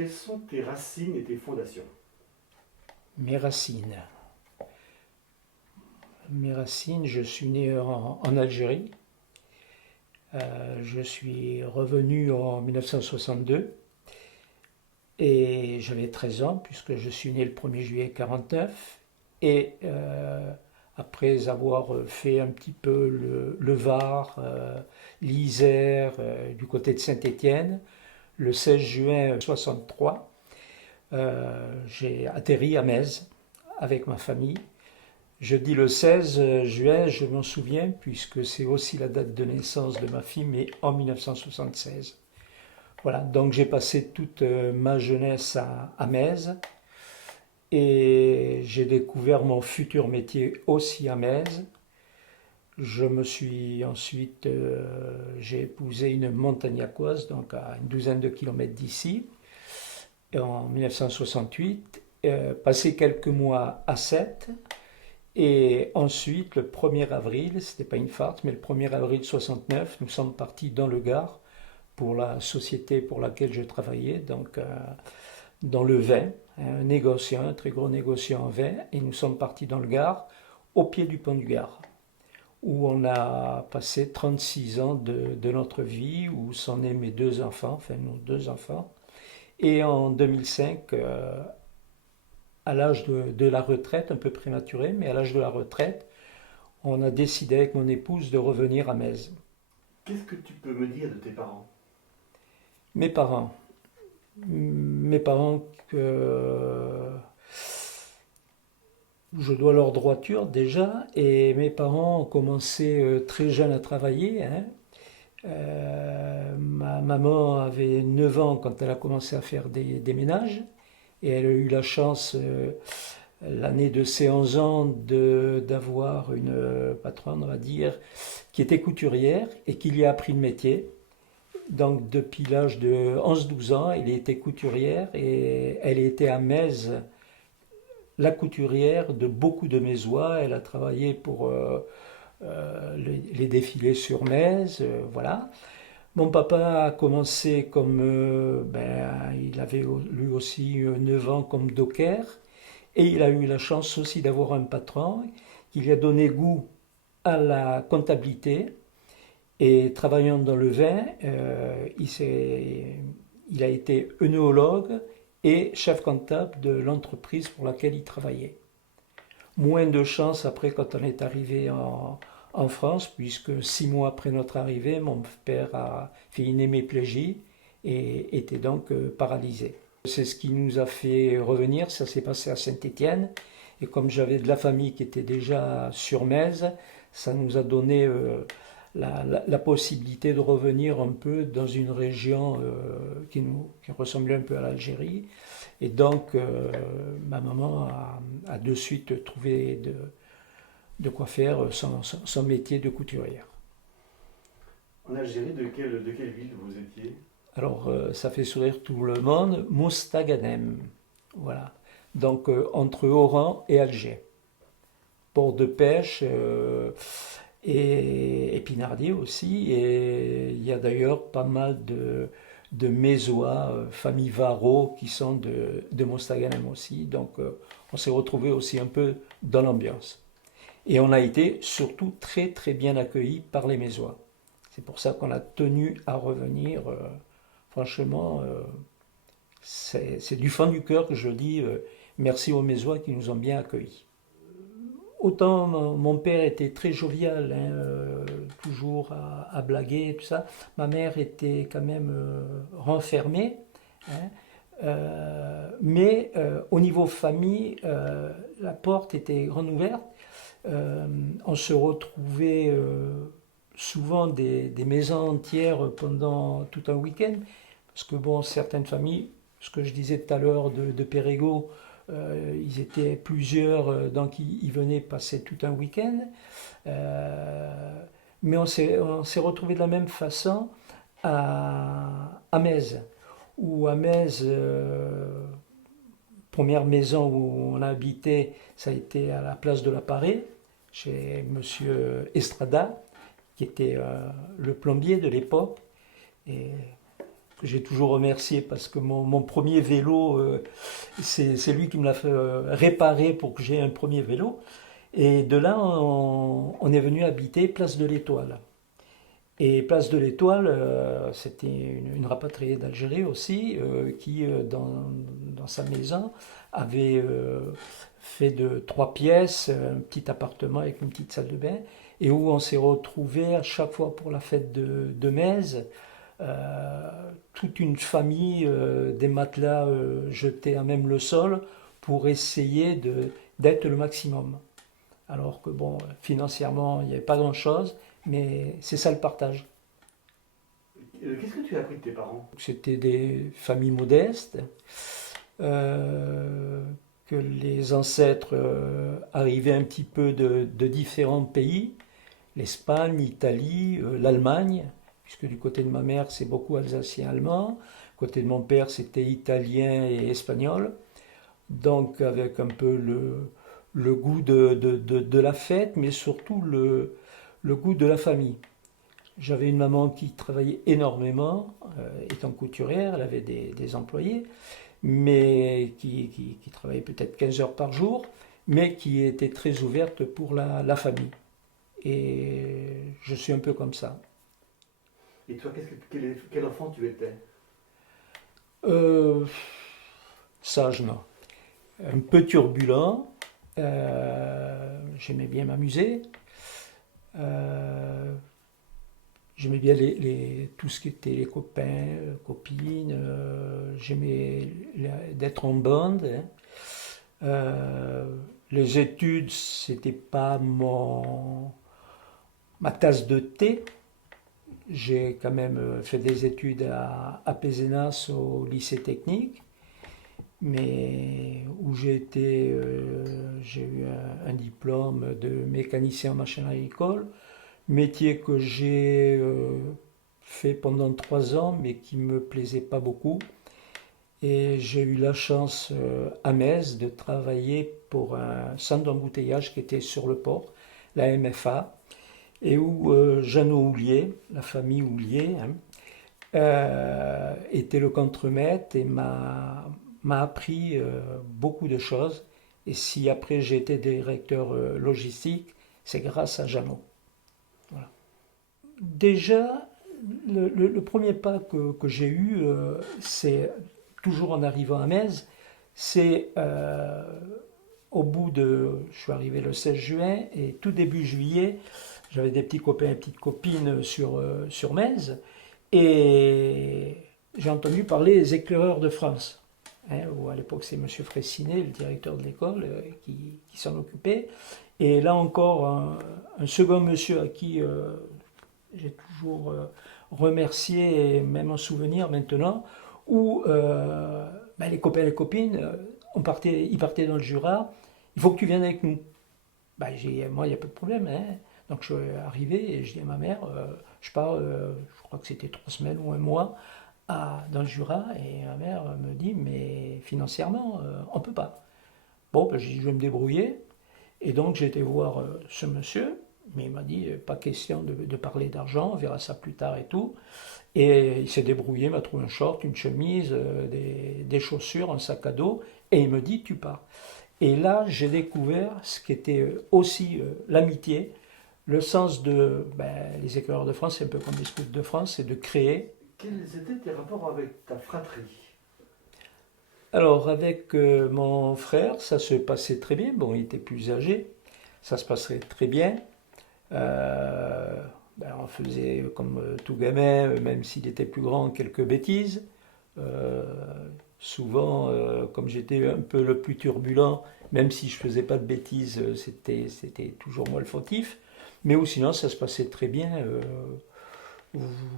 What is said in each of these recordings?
Quelles sont tes racines et tes fondations? Mes racines. Mes racines, je suis né en Algérie. Je suis revenu en 1962 et j'avais 13 ans puisque je suis né le 1er juillet 49. Et après avoir fait un petit peu le Var, l'Isère, du côté de Saint-Étienne, le 16 juin 63, j'ai atterri à Metz avec ma famille. Je dis le 16 juin, je m'en souviens, puisque c'est aussi la date de naissance de ma fille, mais en 1976. Voilà, donc j'ai passé toute ma jeunesse à Metz, et j'ai découvert mon futur métier aussi à Metz. Je me suis ensuite, j'ai épousé une montagnacoise, donc à une douzaine de kilomètres d'ici, en 1968, passé quelques mois à Sète. Et ensuite, le 1er avril, c'était pas une farce, mais le 1er avril 69, nous sommes partis dans le Gard pour la société pour laquelle je travaillais, donc dans le vin, un négociant, un très gros négociant en vin, et nous sommes partis dans le Gard, au pied du pont du Gard, où on a passé 36 ans de notre vie, où sont nés mes deux enfants, enfin nos deux enfants. Et en 2005, à l'âge de la retraite, un peu prématuré, mais à l'âge de la retraite, on a décidé avec mon épouse de revenir à Metz. Qu'est-ce que tu peux me dire de tes parents? Mes parents, mes parents que je dois leur droiture déjà, et mes parents ont commencé très jeunes à travailler, hein. Ma maman avait 9 ans quand elle a commencé à faire des ménages, et elle a eu la chance, l'année de ses 11 ans, d'avoir une patronne, on va dire, qui était couturière et qui lui a appris le métier. Donc depuis l'âge de 11-12 ans, elle était couturière et elle était à Metz, la couturière de beaucoup de Mézois. Elle a travaillé pour les défilés sur Metz, voilà. Mon papa a commencé comme, il avait lui aussi 9 ans comme docker, et il a eu la chance aussi d'avoir un patron qui lui a donné goût à la comptabilité. Et travaillant dans le vin, il a été œnologue et chef comptable de l'entreprise pour laquelle il travaillait. Moins de chance après quand on est arrivé en France, puisque 6 mois après notre arrivée, mon père a fait une hémiplégie et était donc paralysé. C'est ce qui nous a fait revenir, ça s'est passé à Saint-Étienne, et comme j'avais de la famille qui était déjà sur Metz, ça nous a donné la possibilité de revenir un peu dans une région qui ressemblait un peu à l'Algérie. Et donc, ma maman a de suite trouvé de quoi faire son métier de couturière. En Algérie, de quelle ville vous étiez? Alors, ça fait sourire tout le monde, Mostaganem. Voilà. Donc, entre Oran et Alger. Port de pêche et Épinardier aussi. Et il y a d'ailleurs pas mal de Mézois, famille Varro, qui sont de Mostaganem aussi. Donc, on s'est retrouvé aussi un peu dans l'ambiance. Et on a été surtout très très bien accueillis par les Mézois. C'est pour ça qu'on a tenu à revenir. Franchement, c'est du fond du cœur que je dis merci aux Mézois qui nous ont bien accueillis. Autant mon père était très jovial, hein, toujours à blaguer, tout ça. Ma mère était quand même renfermée, hein, mais au niveau famille, la porte était grande ouverte. On se retrouvait souvent des maisons entières pendant tout un week-end, parce que bon, certaines familles, ce que je disais tout à l'heure de Périgueux, ils étaient plusieurs, donc ils venaient passer tout un week-end. Mais on s'est retrouvés de la même façon à Metz, où à Metz, première maison où on a habité, ça a été à la place de la Parée, chez monsieur Estrada, qui était le plombier de l'époque. Et que j'ai toujours remercié parce que mon premier vélo, c'est lui qui me l'a fait réparer pour que j'ai un premier vélo. Et de là, on est venu habiter Place de l'Étoile. Et Place de l'Étoile, c'était une rapatriée d'Algérie aussi, qui, dans sa maison, avait fait de 3 pièces, un petit appartement avec une petite salle de bain, et où on s'est retrouvés à chaque fois pour la fête de Mèze, toute une famille, des matelas jetés à même le sol, pour essayer d'être le maximum. Alors que bon, financièrement, il n'y avait pas grand-chose, mais c'est ça le partage. Qu'est-ce que tu as appris de tes parents? C'était des familles modestes, euh, que les ancêtres arrivaient un petit peu de différents pays, l'Espagne, l'Italie, l'Allemagne, puisque du côté de ma mère c'est beaucoup alsacien-allemand, du côté de mon père c'était italien et espagnol, donc avec un peu le goût de la fête, mais surtout le goût de la famille. J'avais une maman qui travaillait énormément, étant couturière, elle avait des employés, mais qui travaillait peut-être 15 heures par jour, mais qui était très ouverte pour la famille. Et je suis un peu comme ça. Et toi, quel enfant tu étais? Euh, Sage, non. Un peu turbulent, j'aimais bien m'amuser, euh, j'aimais bien tout ce qui était les copains, copines, j'aimais d'être en bande, hein. Euh, les études, c'était pas ma tasse de thé. J'ai quand même fait des études à Pézenas au lycée technique, mais où j'ai eu un diplôme de mécanicien en machine agricole, métier que j'ai fait pendant 3 ans, mais qui me plaisait pas beaucoup. Et j'ai eu la chance à Metz de travailler pour un centre d'embouteillage qui était sur le port, la MFA, et où Jeannot Houlier, la famille Houlier, hein, était le contremaître et m'a appris beaucoup de choses. Et si après j'ai été directeur logistique, c'est grâce à Jeannot. Voilà. Déjà, le premier pas que j'ai eu, c'est toujours en arrivant à Metz, c'est je suis arrivé le 16 juin et tout début juillet, j'avais des petits copains et petites copines sur Metz et j'ai entendu parler des éclaireurs de France. Hein, où à l'époque c'est M. Fraissinet, le directeur de l'école, qui s'en occupait. Et là encore, un second monsieur à qui j'ai toujours remercié et même en souvenir maintenant, où les copains et les copines, ils partaient dans le Jura, il faut que tu viennes avec nous. Moi, il n'y a pas de problème. Hein. Donc je suis arrivé et je dis à ma mère, je pars, je crois que c'était 3 semaines ou un mois, dans le Jura, et ma mère me dit, mais financièrement, on ne peut pas. Bon, j'ai dit, je vais me débrouiller. Et donc j'ai été voir ce monsieur, mais il m'a dit, pas question de parler d'argent, on verra ça plus tard et tout. Et il s'est débrouillé, il m'a trouvé un short, une chemise, des chaussures, un sac à dos, et il me dit, tu pars. Et là, j'ai découvert ce qu'était aussi l'amitié, le sens les éclaireurs de France, c'est un peu comme les scouts de France, c'est de créer. Quels étaient tes rapports avec ta fratrie? Alors, avec mon frère, ça se passait très bien. Bon, il était plus âgé, ça se passait très bien. Euh, on faisait comme tout gamin, même s'il était plus grand, quelques bêtises. Euh, Souvent, comme j'étais un peu le plus turbulent, même si je faisais pas de bêtises, c'était toujours moi le fautif. Mais ou sinon, ça se passait très bien.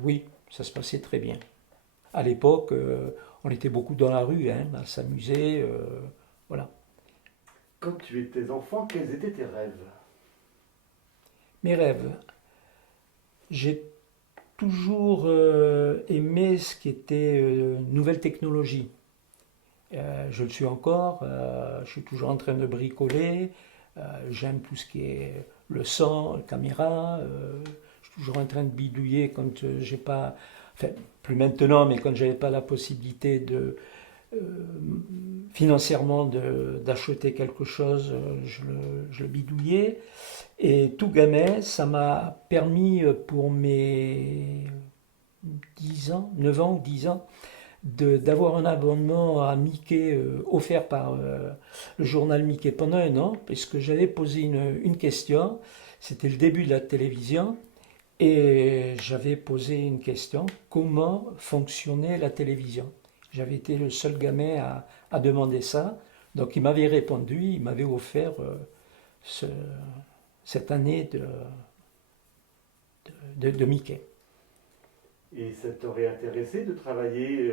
Oui, ça se passait très bien. À l'époque, on était beaucoup dans la rue, hein, à s'amuser. Voilà. Quand tu étais enfant, quels étaient tes rêves? Mes rêves. J'ai toujours aimé ce qui était nouvelle technologie. Je le suis encore, je suis toujours en train de bricoler, j'aime tout ce qui est le son, la caméra, je suis toujours en train de bidouiller quand j'ai pas enfin, plus maintenant, mais quand j'avais pas la possibilité de euh, financièrement d'acheter quelque chose, je le bidouillais. Et tout gamin, ça m'a permis pour mes 10 ans, 9 ans ou 10 ans, d'avoir un abonnement à Mickey offert par le journal Mickey pendant un an, puisque j'avais posé une question. C'était le début de la télévision. Et j'avais posé une question, comment fonctionnait la télévision? J'avais été le seul gamin à demander ça. Donc il m'avait répondu, il m'avait offert ce- cette année de Mickey. Et ça t'aurait intéressé de travailler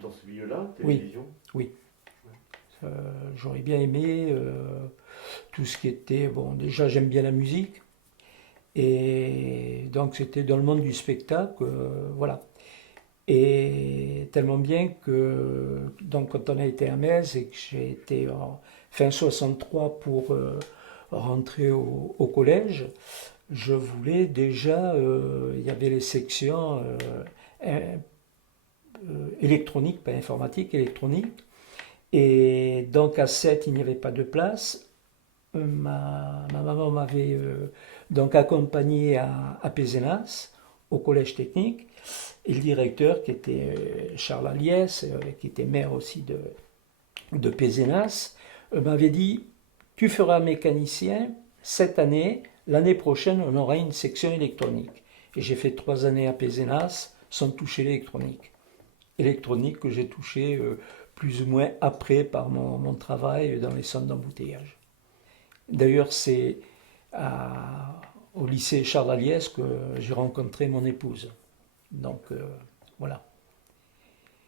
dans ce milieu-là, Oui, télévision? oui. Euh, J'aurais bien aimé tout ce qui était... Bon, déjà j'aime bien la musique. Et donc c'était dans le monde du spectacle, voilà. Et tellement bien que donc quand on a été à Metz et que j'ai été en fin 63 pour rentrer au collège, je voulais déjà, il y avait les sections électroniques, pas informatique, électronique. Et donc à 7, il n'y avait pas de place. Ma maman m'avait donc accompagné à Pézenas, au collège technique, et le directeur, qui était Charles Aliès, qui était maire aussi de Pézenas, m'avait dit, tu feras mécanicien cette année, l'année prochaine on aura une section électronique. Et j'ai fait 3 années à Pézenas sans toucher l'électronique. Électronique que j'ai touché plus ou moins après par mon travail dans les centres d'embouteillage. D'ailleurs, c'est au lycée Charles Aliès que j'ai rencontré mon épouse. Donc voilà,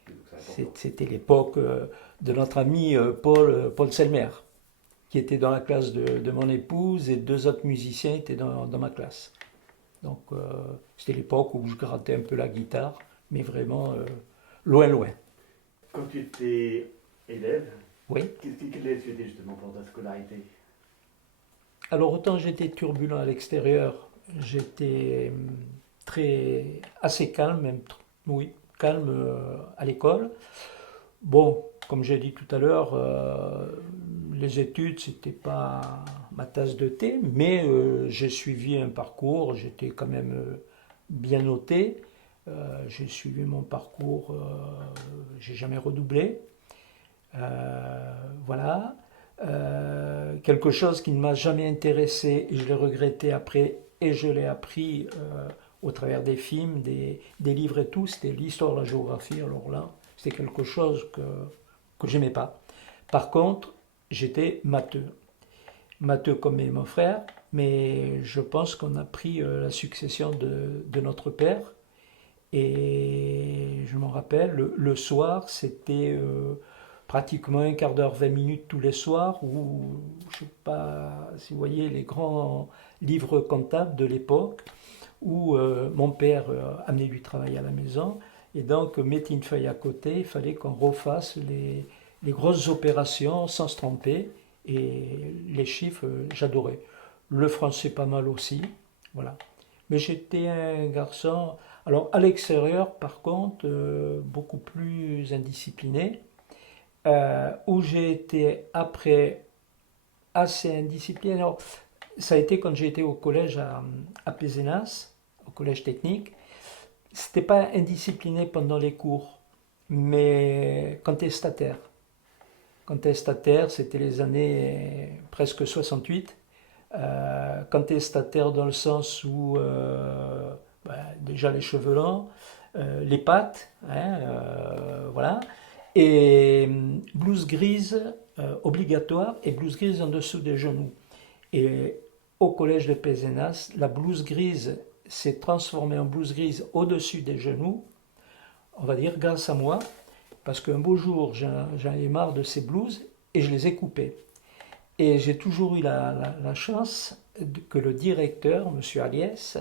Donc c'est important. c'était l'époque de notre ami Paul Selmer, qui était dans la classe de mon épouse et 2 autres musiciens étaient dans ma classe. Donc c'était l'époque où je grattais un peu la guitare, mais vraiment loin, loin. Quand tu étais élève, Oui. quel élève tu étais justement pour ta scolarité? Alors autant j'étais turbulent à l'extérieur, j'étais assez calme, même, oui, calme à l'école. Bon, comme j'ai dit tout à l'heure, les études, c'était pas ma tasse de thé, mais j'ai suivi un parcours, j'étais quand même bien noté. J'ai suivi mon parcours, j'ai jamais redoublé. Voilà. Quelque chose qui ne m'a jamais intéressé, et je l'ai regretté après, et je l'ai appris au travers des films, des livres et tout, c'était l'histoire, la géographie. Alors là, c'était quelque chose que j'aimais pas. Par contre, j'étais matheux. Matheux comme mon frère, mais je pense qu'on a pris la succession de notre père. Et je m'en rappelle, le soir, c'était pratiquement un quart d'heure, 20 minutes tous les soirs, où, je sais pas si vous voyez les grands livres comptables de l'époque, où mon père amenait du travail à la maison, et donc mettait une feuille à côté, il fallait qu'on refasse les grosses opérations sans se tromper, et les chiffres, j'adorais. Le français pas mal aussi, voilà. Mais j'étais un garçon, alors à l'extérieur par contre, beaucoup plus indiscipliné, où j'ai été après assez indiscipliné. Alors, ça a été quand j'ai été au collège à Pézenas, au collège technique. C'était pas indiscipliné pendant les cours, mais contestataire. Contestataire, c'était les années presque 68. Contestataire dans le sens où déjà les cheveux longs, les pattes, hein, voilà, et blouse grise obligatoire et blouse grise en dessous des genoux. Et au collège de Pézenas, la blouse grise s'est transformée en blouse grise au-dessus des genoux, on va dire grâce à moi, parce qu'un beau jour j'en ai marre de ces blouses et je les ai coupées. Et j'ai toujours eu la chance que le directeur, M. Aliès,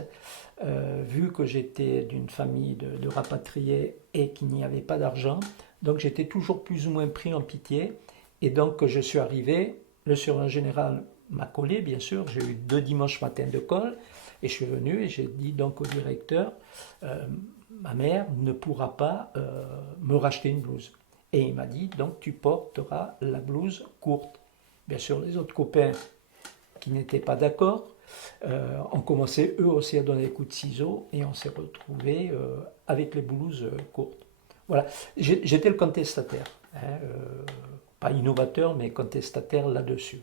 vu que j'étais d'une famille de rapatriés et qu'il n'y avait pas d'argent, donc j'étais toujours plus ou moins pris en pitié. Et donc je suis arrivé, le surveillant général m'a collé, bien sûr, j'ai eu 2 dimanches matin de colle, et je suis venu et j'ai dit donc au directeur, ma mère ne pourra pas me racheter une blouse. Et il m'a dit, donc tu porteras la blouse courte. Bien sûr, les autres copains qui n'étaient pas d'accord ont commencé eux aussi à donner des coups de ciseaux et on s'est retrouvés avec les blouses courtes. Voilà, j'étais le contestataire, hein, pas innovateur mais contestataire là-dessus.